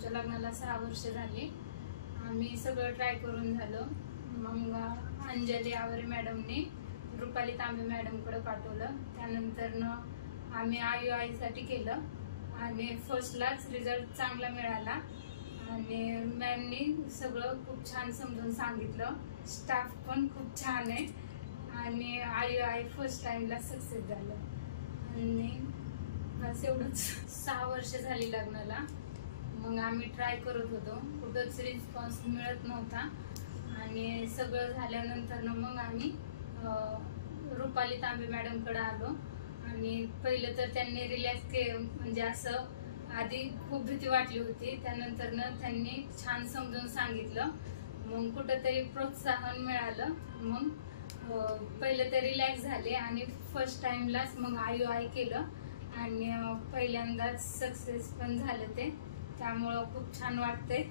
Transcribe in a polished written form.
आमच्या लग्नाला 6 वर्ष झाली। आम्ही सगळं ट्राय करून झालं। मग अंजली आवरे मॅडमने रुपाली तांबे मॅडमकडे पाठवलं। त्यानंतर आम्ही IUI साठी केलं आणि फर्स्टलाच रिझल्ट चांगला मिळाला आणि मॅमनी सगळं खूप छान समजून सांगितलं। स्टाफ पण खूप छान आहे आणि IUI फर्स्ट टाइमला सक्सेस झालं आणि बस एवढंच। 6 वर्ष झाली लग्नाला। मग आम्ही ट्राय करत होतो, कुठंच रिस्पॉन्स मिळत नव्हता आणि सगळं झाल्यानंतर मग आम्ही रुपाली तांबे मॅडमकडे आलो आणि पहिलं तर त्यांनी रिलॅक्स म्हणजे असं आधी खूप भीती वाटली होती, त्यानंतर त्यांनी छान समजून सांगितलं। मग कुठंतरी प्रोत्साहन मिळालं। मग पहिलं तर रिलॅक्स झाले आणि फर्स्ट टाइमलाच मग IUI केलं आणि पहिल्यांदाच सक्सेस पण झालं ते, त्यामुळं खूप छान वाटतंय।